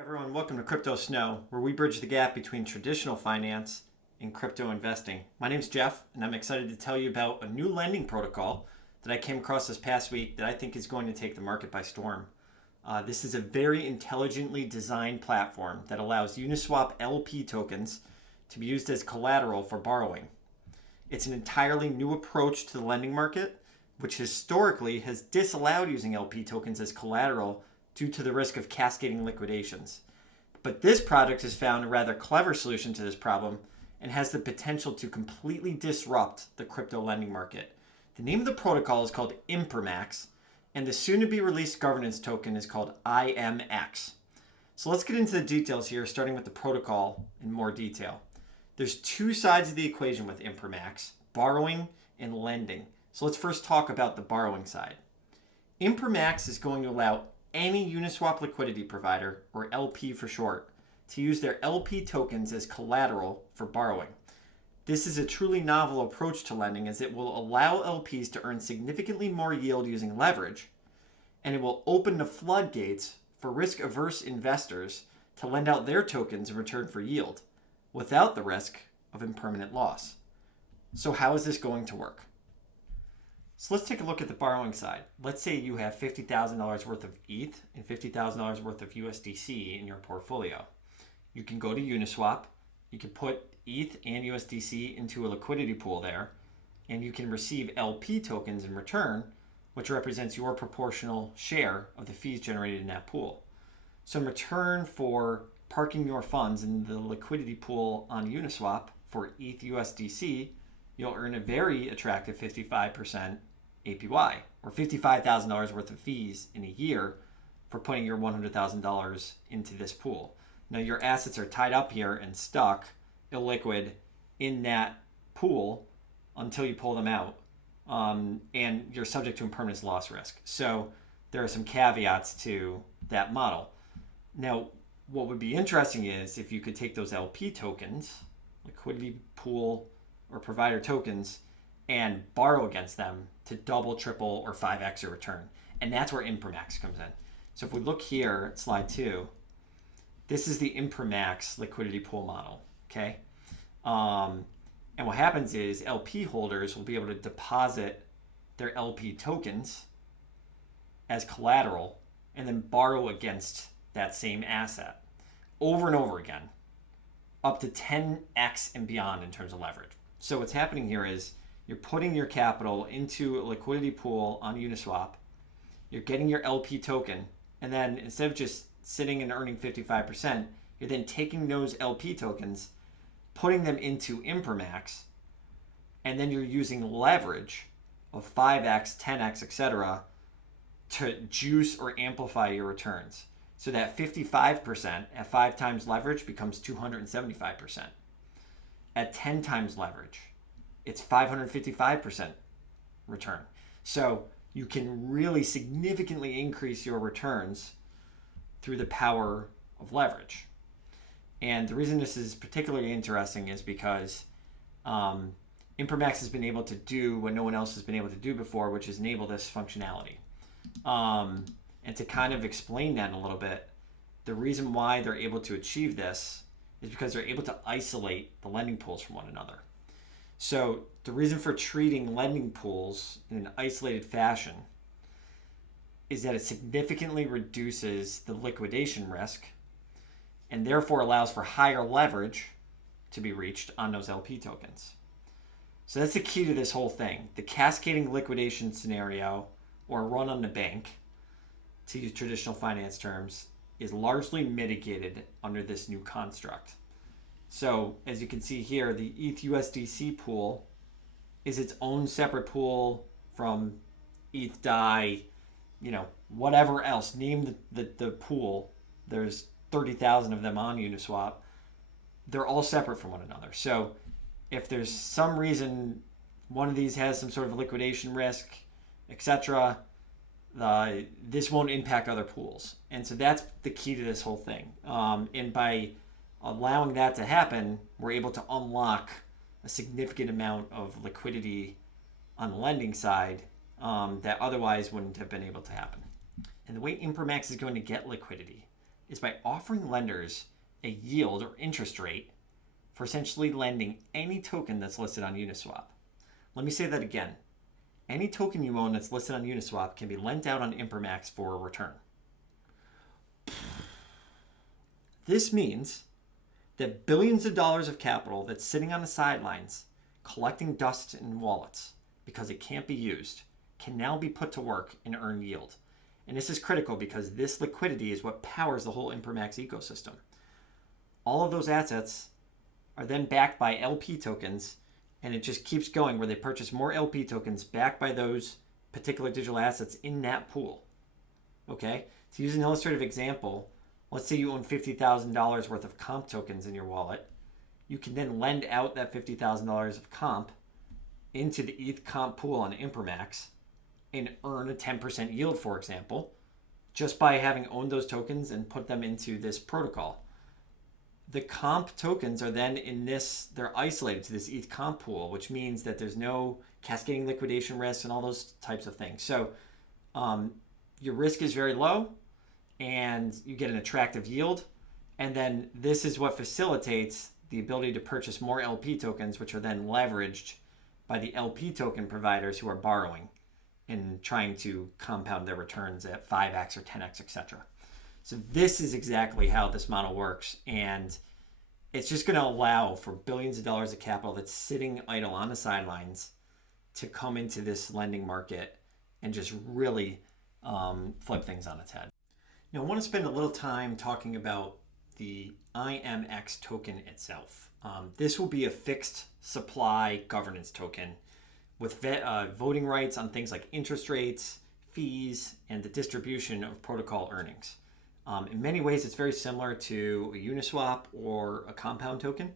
Everyone, welcome to Crypto Snow, where we bridge the gap between traditional finance and crypto investing. My name's Jeff, and I'm excited to tell you about a new lending protocol that I came across this past week that I think is going to take the market by storm. This is a very intelligently designed platform that allows Uniswap LP tokens to be used as collateral for borrowing. It's an entirely new approach to the lending market, which historically has disallowed using LP tokens as collateral due to the risk of cascading liquidations. But this product has found a rather clever solution to this problem and has the potential to completely disrupt the crypto lending market. The name of the protocol is called Impermax, and the soon-to-be-released governance token is called IMX. So let's get into the details here, starting with the protocol in more detail. There's two sides of the equation with Impermax, borrowing and lending. So let's first talk about the borrowing side. Impermax is going to allow any Uniswap Liquidity Provider, or LP for short, to use their LP tokens as collateral for borrowing. This is a truly novel approach to lending, as it will allow LPs to earn significantly more yield using leverage, and it will open the floodgates for risk-averse investors to lend out their tokens in return for yield, without the risk of impermanent loss. So how is this going to work? So let's take a look at the borrowing side. Let's say you have $50,000 worth of ETH and $50,000 worth of USDC in your portfolio. You can go to Uniswap, you can put ETH and USDC into a liquidity pool there, and you can receive LP tokens in return, which represents your proportional share of the fees generated in that pool. So in return for parking your funds in the liquidity pool on Uniswap for ETH USDC, you'll earn a very attractive 55% APY, or $55,000 worth of fees in a year for putting your $100,000 into this pool. Now your assets are tied up here and stuck, illiquid, in that pool until you pull them out, and you're subject to impermanent loss risk. So there are some caveats to that model. Now, what would be interesting is if you could take those LP tokens, liquidity pool or provider tokens, and borrow against them to double, triple, or 5x your return. And that's where Impermax comes in. So if we look here at slide 2, this is the Impermax liquidity pool model, okay? And what happens is LP holders will be able to deposit their LP tokens as collateral and then borrow against that same asset over and over again, up to 10x and beyond in terms of leverage. So what's happening here is you're putting your capital into a liquidity pool on Uniswap, you're getting your LP token, and then instead of just sitting and earning 55%, you're then taking those LP tokens, putting them into Impermax, and then you're using leverage of 5x, 10x, etc. to juice or amplify your returns. So that 55% at 5 times leverage becomes 275%. At 10 times leverage, it's 555% return. So you can really significantly increase your returns through the power of leverage. And the reason this is particularly interesting is because Impermax has been able to do what no one else has been able to do before, which is enable this functionality. And to kind of explain that a little bit, the reason why they're able to achieve this is because they're able to isolate the lending pools from one another. So the reason for treating lending pools in an isolated fashion is that it significantly reduces the liquidation risk and therefore allows for higher leverage to be reached on those LP tokens. So that's the key to this whole thing. The cascading liquidation scenario, or run on the bank, to use traditional finance terms, is largely mitigated under this new construct. So as you can see here, the ETH USDC pool is its own separate pool from ETH DAI, whatever else. Name the pool. There's 30,000 of them on Uniswap. They're all separate from one another. So if there's some reason one of these has some sort of liquidation risk, etc., this won't impact other pools. And so that's the key to this whole thing. And by allowing that to happen, we're able to unlock a significant amount of liquidity on the lending side that otherwise wouldn't have been able to happen. And the way Impermax is going to get liquidity is by offering lenders a yield or interest rate for essentially lending any token that's listed on Uniswap. Let me say that again. Any token you own that's listed on Uniswap can be lent out on Impermax for a return. This means that billions of dollars of capital that's sitting on the sidelines collecting dust in wallets because it can't be used can now be put to work and earn yield. And this is critical because this liquidity is what powers the whole Impermax ecosystem. All of those assets are then backed by LP tokens, and it just keeps going where they purchase more LP tokens backed by those particular digital assets in that pool. Okay? To use an illustrative example, let's say you own $50,000 worth of comp tokens in your wallet. You can then lend out that $50,000 of comp into the ETH comp pool on Impermax and earn a 10% yield, for example, just by having owned those tokens and put them into this protocol. The comp tokens are then they're isolated to this ETH comp pool, which means that there's no cascading liquidation risk and all those types of things. So your risk is very low and you get an attractive yield. And then this is what facilitates the ability to purchase more LP tokens, which are then leveraged by the LP token providers who are borrowing and trying to compound their returns at 5x or 10x, etc. So this is exactly how this model works, and it's just going to allow for billions of dollars of capital that's sitting idle on the sidelines to come into this lending market and just really flip things on its head. Now, I want to spend a little time talking about the IMX token itself. This will be a fixed supply governance token with voting rights on things like interest rates, fees, and the distribution of protocol earnings. In many ways, it's very similar to a Uniswap or a compound token.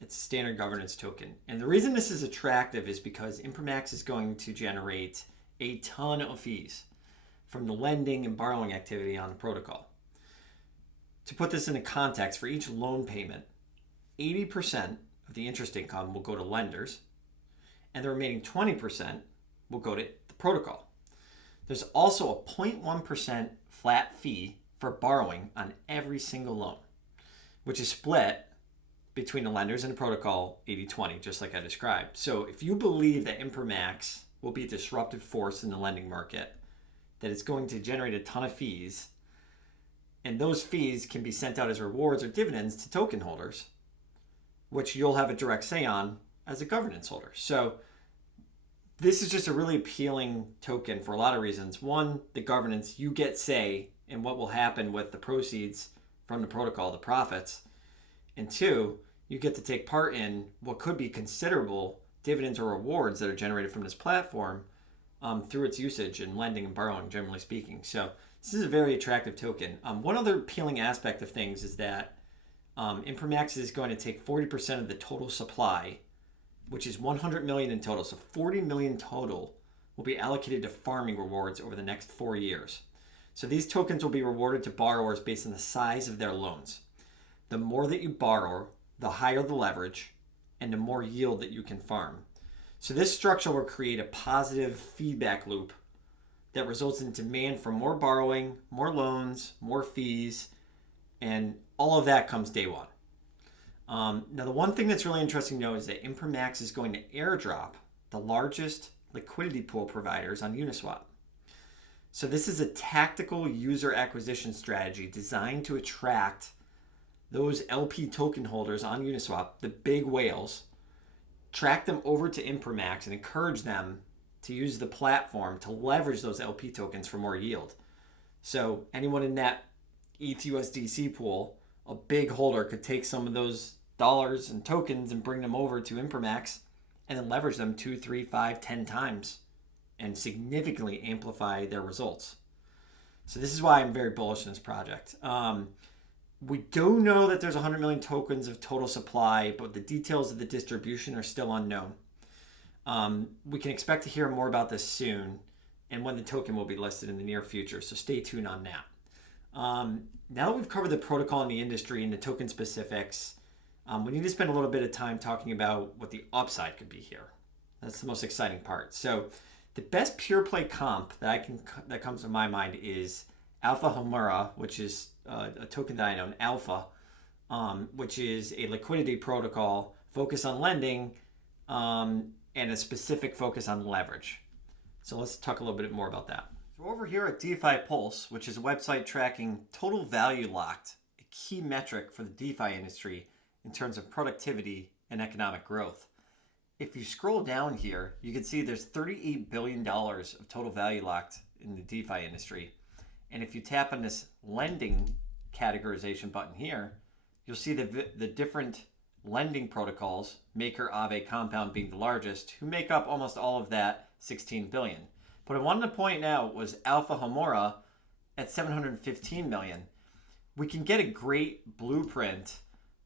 It's a standard governance token. And the reason this is attractive is because Impermax is going to generate a ton of fees from the lending and borrowing activity on the protocol. To put this into context, for each loan payment, 80% of the interest income will go to lenders, and the remaining 20% will go to the protocol. There's also a 0.1% flat fee for borrowing on every single loan, which is split between the lenders and the protocol 80-20, just like I described. So if you believe that Impermax will be a disruptive force in the lending market, that it's going to generate a ton of fees, and those fees can be sent out as rewards or dividends to token holders, which you'll have a direct say on as a governance holder. So this is just a really appealing token for a lot of reasons. One, the governance, you get say in what will happen with the proceeds from the protocol, the profits. And two, you get to take part in what could be considerable dividends or rewards that are generated from this platform through its usage in lending and borrowing, generally speaking. So this is a very attractive token. One other appealing aspect of things is that Impermax is going to take 40% of the total supply, which is 100 million in total. So 40 million total will be allocated to farming rewards over the next 4 years. So these tokens will be rewarded to borrowers based on the size of their loans. The more that you borrow, the higher the leverage, and the more yield that you can farm. So this structure will create a positive feedback loop that results in demand for more borrowing, more loans, more fees, and all of that comes day one. Now, the one thing that's really interesting to know is that Impermax is going to airdrop the largest liquidity pool providers on Uniswap. So this is a tactical user acquisition strategy designed to attract those LP token holders on Uniswap, the big whales, track them over to Impermax and encourage them to use the platform to leverage those LP tokens for more yield. So anyone in that ETH USDC pool, a big holder, could take some of those dollars and tokens and bring them over to Impermax and then leverage them 2, 3, 5, 10 times and significantly amplify their results. So this is why I'm very bullish in this project. We do know that there's 100 million tokens of total supply, but the details of the distribution are still unknown. We can expect to hear more about this soon and when the token will be listed in the near future, so stay tuned on that. Now that we've covered the protocol in the industry and the token specifics, we need to spend a little bit of time talking about what the upside could be here. That's the most exciting part. So the best pure play comp that comes to my mind is Alpha Homora, which is a token that I own, Alpha, which is a liquidity protocol focused on lending and a specific focus on leverage. So let's talk a little bit more about that. So over here at DeFi Pulse, which is a website tracking total value locked, a key metric for the DeFi industry in terms of productivity and economic growth. If you scroll down here, you can see there's $38 billion of total value locked in the DeFi industry. And if you tap on this lending categorization button here, you'll see the different lending protocols, Maker, Aave, Compound being the largest, who make up almost all of that 16 billion. What I wanted to point out was Alpha Homora at 715 million. We can get a great blueprint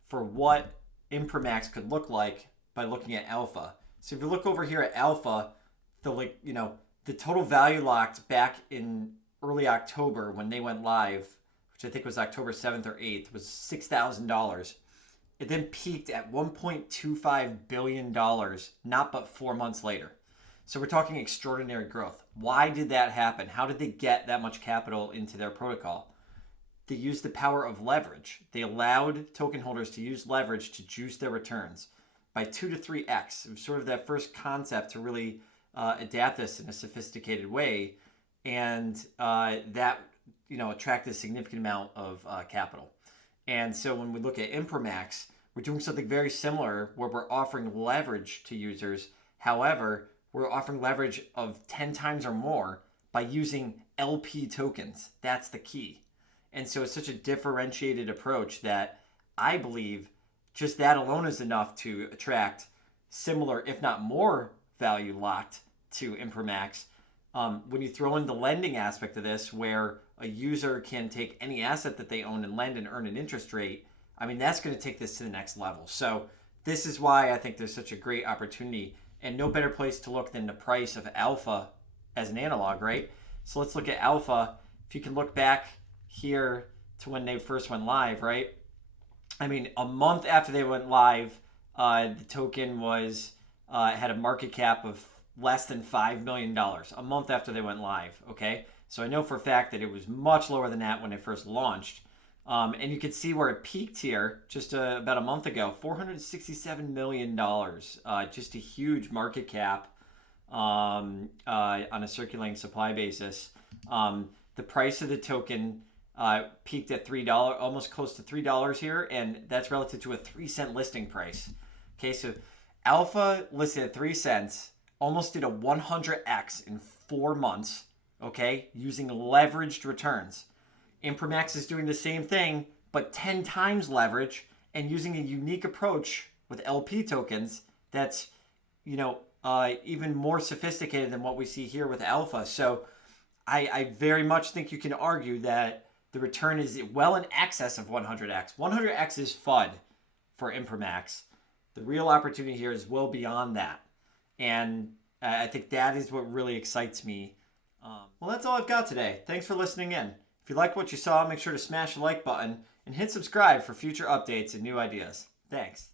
for what Impermax could look like by looking at Alpha. So if you look over here at Alpha, the total value locked back in early October when they went live, which I think was October 7th or 8th, was $6,000. It then peaked at $1.25 billion, not but 4 months later. So we're talking extraordinary growth. Why did that happen? How did they get that much capital into their protocol? They used the power of leverage. They allowed token holders to use leverage to juice their returns by 2 to 3x. It was sort of that first concept to really adapt this in a sophisticated way, and that attracted a significant amount of capital. And so when we look at Impermax, we're doing something very similar where we're offering leverage to users. However, we're offering leverage of 10 times or more by using LP tokens. That's the key. And so it's such a differentiated approach that I believe just that alone is enough to attract similar, if not more, value locked to Impermax. When you throw in the lending aspect of this, where a user can take any asset that they own and lend and earn an interest rate, I mean, that's going to take this to the next level. So this is why I think there's such a great opportunity, and no better place to look than the price of Alpha as an analog, right? So let's look at Alpha. If you can look back here to when they first went live, right? I mean, a month after they went live, the token was had a market cap of less than $5 million a month after they went live, okay? So I know for a fact that it was much lower than that when it first launched. And you can see where it peaked here just about a month ago, $467 million, just a huge market cap on a circulating supply basis. The price of the token peaked at $3, almost close to $3 here, and that's relative to a 3-cent listing price. Okay, so Alpha listed at 3 cents, almost did a 100x in 4 months, okay, using leveraged returns. Impermax is doing the same thing, but 10 times leverage and using a unique approach with LP tokens that's, even more sophisticated than what we see here with Alpha. So I very much think you can argue that the return is well in excess of 100x. 100x is FUD for Impermax. The real opportunity here is well beyond that. And I think that is what really excites me. Well, that's all I've got today. Thanks for listening in. If you liked what you saw, make sure to smash the like button and hit subscribe for future updates and new ideas. Thanks.